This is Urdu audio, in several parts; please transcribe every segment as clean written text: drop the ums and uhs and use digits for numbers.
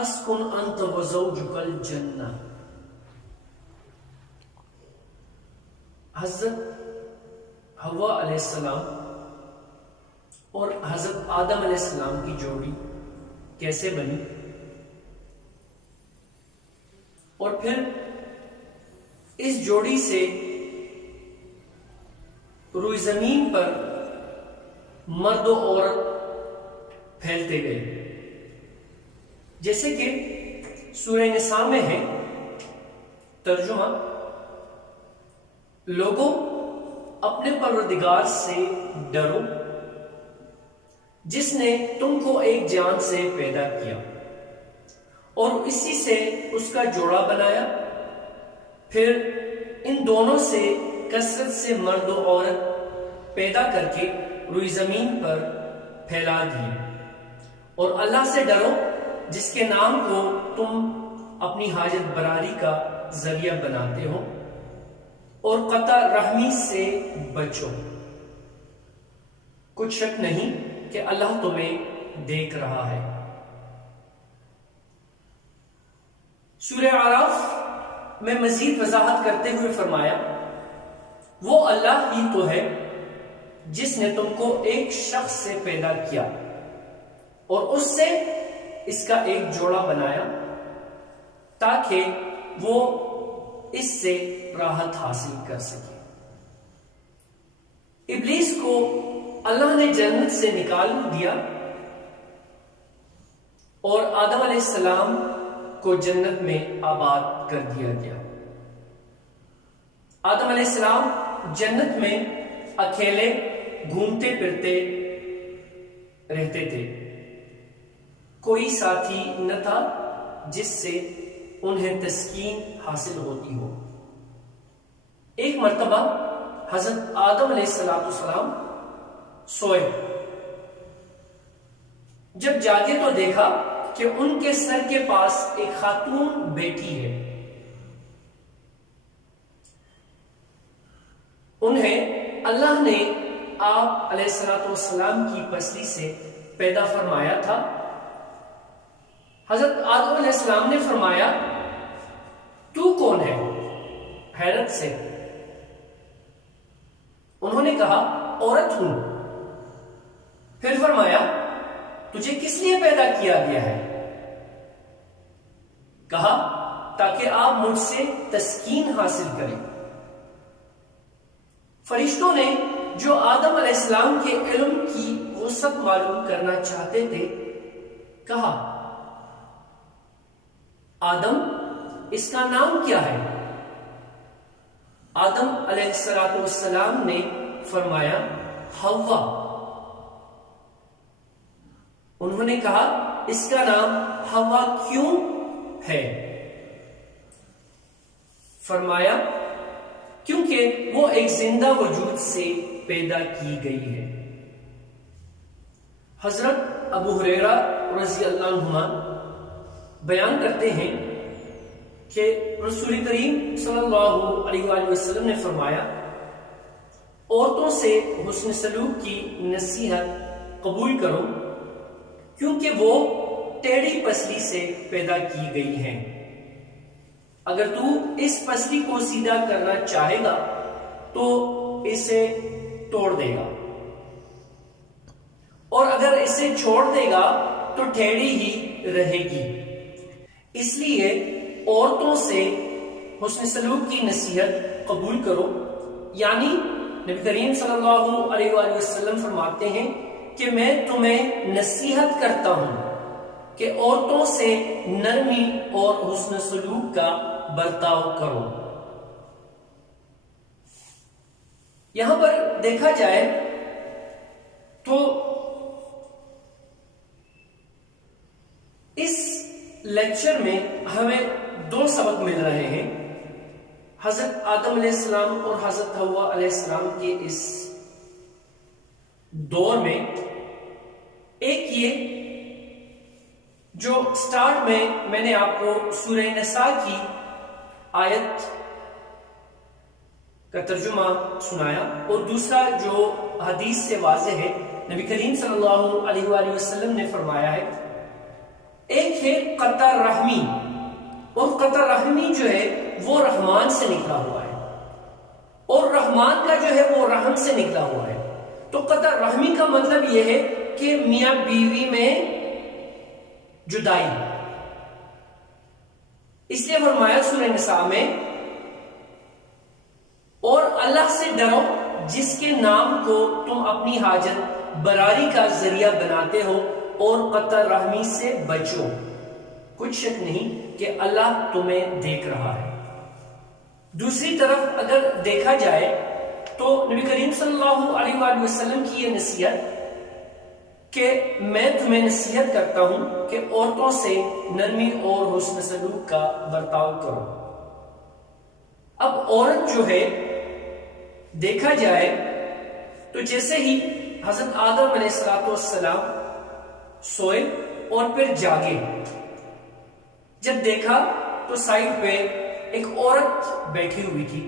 اسکن انت وزوجک الجنہ. حضرت حوا علیہ السلام اور حضرت آدم علیہ السلام کی جوڑی کیسے بنی، اور پھر اس جوڑی سے روئی زمین پر مرد و عورت پھیلتے گئے. جیسے کہ سورہ نساء میں ہے ترجمہ: لوگوں اپنے پروردگار سے ڈرو جس نے تم کو ایک جان سے پیدا کیا اور اسی سے اس کا جوڑا بنایا، پھر ان دونوں سے کثرت سے مرد و عورت پیدا کر کے روئی زمین پر پھیلا دی. اور اللہ سے ڈرو جس کے نام کو تم اپنی حاجت براری کا ذریعہ بناتے ہو، اور قطع رحمی سے بچو. کچھ شک نہیں کہ اللہ تمہیں دیکھ رہا ہے. سورہ اعراف میں مزید وضاحت کرتے ہوئے فرمایا: وہ اللہ ہی تو ہے جس نے تم کو ایک شخص سے پیدا کیا اور اس سے اس کا ایک جوڑا بنایا تاکہ وہ اس سے راحت حاصل کر سکے. ابلیس کو اللہ نے جنت سے نکال دیا اور آدم علیہ السلام کو جنت میں آباد کر دیا گیا. آدم علیہ السلام جنت میں اکیلے گھومتے پھرتے رہتے تھے. کوئی ساتھی نہ تھا جس سے انہیں تسکین حاصل ہوتی ہو. ایک مرتبہ حضرت آدم علیہ السلام سوئے. جب جاگے تو دیکھا کہ ان کے سر کے پاس ایک خاتون بیٹھی ہے. انہیں اللہ نے آپ علیہ السلام کی پسلی سے پیدا فرمایا تھا. حضرت آدم علیہ السلام نے فرمایا: تو کون ہے؟ حیرت سے انہوں نے کہا: عورت ہوں. پھر فرمایا: تجھے کس لیے پیدا کیا گیا ہے؟ کہا: تاکہ آپ مجھ سے تسکین حاصل کریں. فرشتوں نے جو آدم علیہ السلام کے علم کی وسعت معلوم کرنا چاہتے تھے کہا: آدم، اس کا نام کیا ہے؟ آدم علیہ السلام نے فرمایا: حوا. انہوں نے کہا: اس کا نام حوا کیوں ہے؟ فرمایا: کیونکہ وہ ایک زندہ وجود سے پیدا کی گئی ہے. حضرت ابو ہریرہ رضی اللہ عنہ بیان کرتے ہیں کہ رسول کریم صلی اللہ علیہ وآلہ وسلم نے فرمایا: عورتوں سے حسن سلوک کی نصیحت قبول کرو کیونکہ وہ ٹیڑھی پسلی سے پیدا کی گئی ہیں. اگر تو اس پسلی کو سیدھا کرنا چاہے گا تو اسے توڑ دے گا، اور اگر اسے چھوڑ دے گا تو ٹیڑھی ہی رہے گی. اس لیے عورتوں سے حسن سلوک کی نصیحت قبول کرو. یعنی نبی کریم صلی اللہ علیہ وآلہ وسلم فرماتے ہیں کہ میں تمہیں نصیحت کرتا ہوں کہ عورتوں سے نرمی اور حسن سلوک کا برتاؤ کرو. یہاں پر دیکھا جائے تو اس لیکچر میں ہمیں دو سبق مل رہے ہیں. حضرت آدم علیہ السلام اور حضرت حوا علیہ السلام کے اس دور میں ایک یہ جو سٹارٹ میں نے آپ کو سورہ نساء کی آیت کا ترجمہ سنایا، اور دوسرا جو حدیث سے واضح ہے، نبی کریم صلی اللہ علیہ وآلہ وسلم نے فرمایا ہے. ایک ہے قطع رحمی، اور قطع رحمی جو ہے وہ رحمان سے نکلا ہوا ہے، اور رحمان کا جو ہے وہ رحم سے نکلا ہوا ہے۔ تو قطع رحمی کا مطلب یہ ہے کہ میاں بیوی میں جدائی، اس لیے فرمایا سورہ نساء میں، اور اللہ سے ڈرو جس کے نام کو تم اپنی حاجت براری کا ذریعہ بناتے ہو، اور قطع رحمی سے بچو، کچھ شک نہیں کہ اللہ تمہیں دیکھ رہا ہے۔ دوسری طرف اگر دیکھا جائے تو نبی کریم صلی اللہ علیہ وآلہ وسلم کی یہ نصیحت کہ میں تمہیں نصیحت کرتا ہوں کہ عورتوں سے نرمی اور حسن سلوک کا برتاؤ کرو۔ اب عورت جو ہے دیکھا جائے تو جیسے ہی حضرت آدم علیہ السلام سوئے اور پھر جاگے، جب دیکھا تو سائڈ پہ ایک عورت بیٹھی ہوئی تھی۔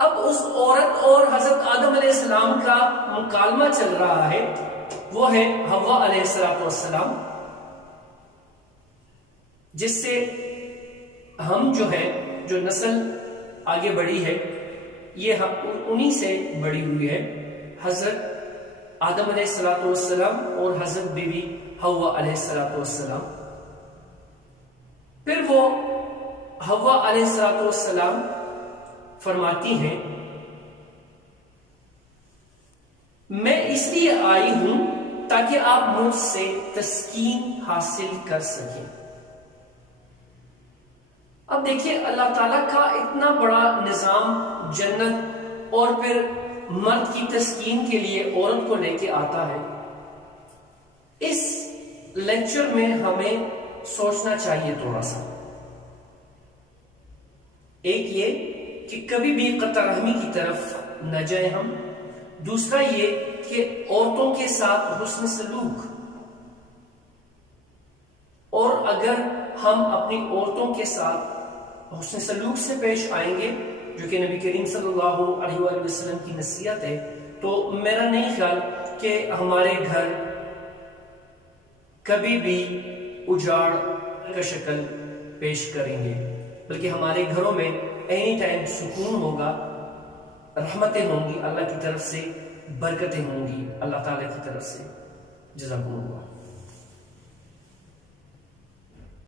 اب اس عورت اور حضرت آدم علیہ السلام کا مکالمہ چل رہا ہے، وہ ہے حوا علیہ السلام، جس سے ہم جو ہے جو نسل آگے بڑھی ہے یہ انہی سے بڑی ہوئی ہے، حضرت آدم علیہ السلام اور حضرت بی بی حوا علیہ السلام۔ پھر وہ حوا علیہ السلام فرماتی ہیں میں اس لیے آئی ہوں تاکہ آپ مجھ سے تسکین حاصل کر سکیں۔ اب دیکھیے اللہ تعالیٰ کا اتنا بڑا نظام جنت اور پھر مرد کی تسکین کے لیے عورت کو لے کے آتا ہے۔ اس لیکچر میں ہمیں سوچنا چاہیے تھوڑا سا، ایک یہ کہ کبھی بھی قطع رحمی کی طرف نہ جائیں ہم، دوسرا یہ کہ عورتوں کے ساتھ حسن سلوک، اور اگر ہم اپنی عورتوں کے ساتھ حسن سلوک سے پیش آئیں گے جو کہ نبی کریم صلی اللہ علیہ وآلہ وسلم کی نصیحت ہے، تو میرا نہیں خیال کہ ہمارے گھر کبھی بھی اجاڑ کا شکل پیش کریں گے، بلکہ ہمارے گھروں میں اینی ٹائم سکون ہوگا، رحمتیں ہوں گی اللہ کی طرف سے، برکتیں ہوں گی اللہ تعالیٰ کی طرف سے۔ جزاکم اللہ۔